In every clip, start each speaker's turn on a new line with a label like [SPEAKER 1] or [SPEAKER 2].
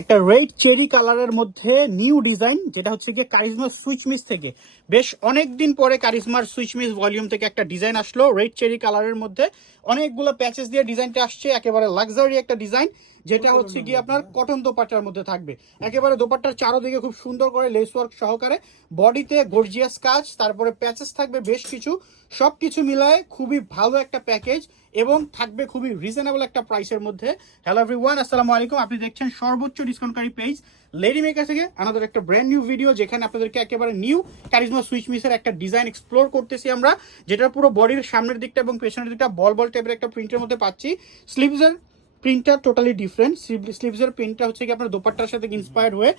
[SPEAKER 1] একটা red cherry কালারের মধ্যে নিউ ডিজাইন যেটা হচ্ছে গিয়ে কারিজমার সুইচ মিস থেকে। বেশ অনেক দিন পরে কারিজমার সুইচ মিস ভলিউম থেকে একটা ডিজাইন আসলো। রেড চেরি কালারের মধ্যে অনেকগুলো প্যাচেস দিয়ে ডিজাইনটা আসছে, একেবারে লাক্সারি একটা ডিজাইন যেটা হচ্ছে গিয়ে আপনার কটন দোপাট্টার মধ্যে থাকবে। একেবারে দোপাট্টার চারোদিকে খুব সুন্দর করে লেস ওয়ার্ক সহকারে বডিতে গর্জিয়াস কাজ তারপরে প্যাচেস থাকবে বেশ কিছু। সব কিছু মিলায় খুবই ভালো একটা প্যাকেজ এবং থাকবে খুবই রিজনেবল একটা প্রাইসের মধ্যে। হ্যালো এভরিওয়ান আসসালামু আলাইকুম। আপনি দেখছেন সর্বোচ্চ ডিসকাউন্টকারী পেজ লেডি মেকার থেকে আমাদের একটা ব্র্যান্ড নিউ ভিডিও যেখানে আপনাদেরকে একেবারে নিউ কারিজমা সুইচ মিসের একটা ডিজাইন এক্সপ্লোর করতেছি আমরা যেটা পুরো বডির সামনের দিকটা এবং পেছনের দিকটা বল বল টাইপের একটা প্রিন্টের মধ্যে পাচ্ছি। স্লিভসের প্রিন্টটা টোটালি ডিফারেন্ট স্লিভসের প্রিন্টটা হচ্ছে কি আপনার দোপাট্টার সাথে ইন্সপায়ার হয়ে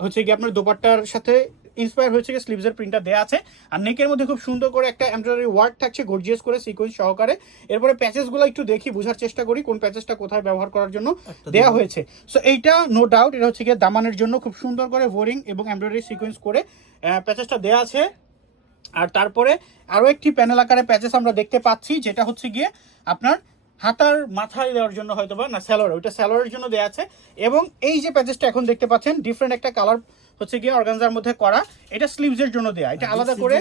[SPEAKER 1] হচ্ছে কি আপনার দোপাট্টার সাথে ইন্সপায়ার হয়েছে স্লিভসের প্রিন্টটা দেওয়া আছে। আর নেকের মধ্যে খুব সুন্দর করে একটা এমব্রয়ডারি ওয়ার্ক থাকছে গর্জিয়াস করে সিকোয়েন্স সহকারে। এরপরে প্যাচেসগুলো একটু দেখি বোঝার চেষ্টা করি কোন প্যাচেসটা কোথায় ব্যবহার করার জন্য দেওয়া হয়েছে। সো এইটা নো ডাউট এটা হচ্ছে গিয়ে দামানের জন্য খুব সুন্দর করে বোরিং এবং এমব্রয়ডারি সিকোয়েন্স করে প্যাচেসটা দেওয়া আছে। আর তারপরে আরও একটি প্যানেল আকারে প্যাচেস আমরা দেখতে পাচ্ছি যেটা হচ্ছে গিয়ে আপনার হাতার মাথায় দেওয়ার জন্য হয়তো বা না স্যালোয়ার ওইটা স্যালোয়ারের জন্য দেওয়া আছে। এবং এই যে প্যাচেসটা এখন দেখতে পাচ্ছেন ডিফারেন্ট একটা কালার হচ্ছে গিয়ে অর্গানজার মধ্যে করা। এটা স্লিভসের জন্য দেয়া। এটা আলাদা করে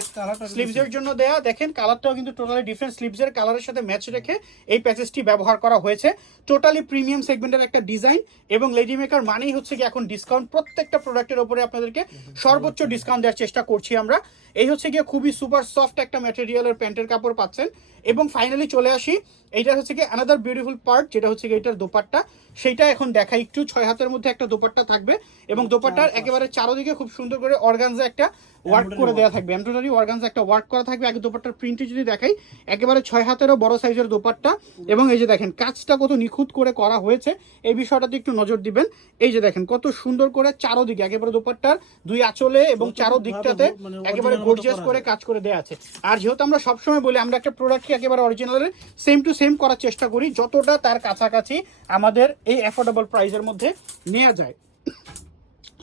[SPEAKER 1] স্লিভসের জন্য দেয়া। দেখেন কালারটাও কিন্তু টোটালি ডিফারেন্ট স্লিভসের কালারের সাথে ম্যাচ রেখে এই প্যাচেসটি ব্যবহার করা হয়েছে। টোটালি প্রিমিয়াম সেগমেন্টের একটা ডিজাইন এবং লেডি মেকার মানেই হচ্ছে কি এখন ডিসকাউন্ট প্রত্যেকটা প্রোডাক্টের উপরে আপনাদেরকে সর্বোচ্চ ডিসকাউন্ট দেওয়ার চেষ্টা করছি আমরা। এই হচ্ছে গিয়ে খুবই সুপার সফট একটা ম্যাটেরিয়ালের প্যান্টের কাপড় পাচ্ছেন। এবং ফাইনালি চলে আসি এইটা হচ্ছে কি অ্যানাদার বিউটিফুল পার্ট যেটা হচ্ছে কি এটার দোপাট্টা। সেইটা এখন দেখা একটু ছয় হাতের মধ্যে একটা দোপাট্টা থাকবে এবং দোপাট্টার একেবারে চারোদিকে খুব সুন্দর করে অর্গানজা একটা ওয়ার্ক করে দেওয়া থাকবে। এমব্রয়ডারি অর্গানজা একটা ওয়ার্ক করা থাকবে। আগে দোপাট্টার প্রিন্টে যদি দেখাই একেবারে ছয় হাতেরও বড় সাইজের দোপাট্টা। এবং এই যে দেখেন কাজটা কত নিখুঁত করে করা হয়েছে এই বিষয়টাতে একটু নজর দিবেন। এই যে দেখেন কত সুন্দর করে চারোদিকে একেবারে দোপাট্টার দুই আঁচলে এবং চারো দিকটাতে
[SPEAKER 2] মানে
[SPEAKER 1] একেবারে গর্জিয়াস
[SPEAKER 2] করে
[SPEAKER 1] কাজ করে দেওয়া আছে। আর যেহেতু আমরা সবসময় বলি আমরা একটা প্রোডাক্টকে একেবারে অরিজিনালের সেম টু সেম করার চেষ্টা করি যতটা তার কাছাকাছি আমাদের এই অ্যাফোর্ডেবল প্রাইসের মধ্যে নেওয়া যায়।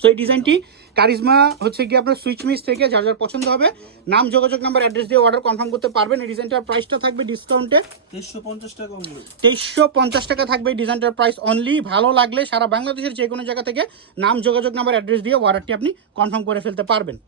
[SPEAKER 1] সো এই ডিজাইনটি কারিজমা হচ্ছে কি আপনার সুইচ মিস থেকে যার যার পছন্দ হবে নাম যোগাযোগ নাম্বার অ্যাড্রেস দিয়ে অর্ডার কনফার্ম করতে পারবেন। এই ডিজাইনটার প্রাইসটা থাকবে ডিসকাউন্টে
[SPEAKER 2] তেইশশো পঞ্চাশ টাকা
[SPEAKER 1] তেইশশো পঞ্চাশ টাকা থাকবে এই ডিজাইনটার প্রাইস অনলি ভালো লাগলে সারা বাংলাদেশের যে কোনো জায়গা থেকে নাম যোগাযোগ নাম্বার অ্যাড্রেস দিয়ে অর্ডারটি আপনি কনফার্ম করে ফেলতে পারবেন।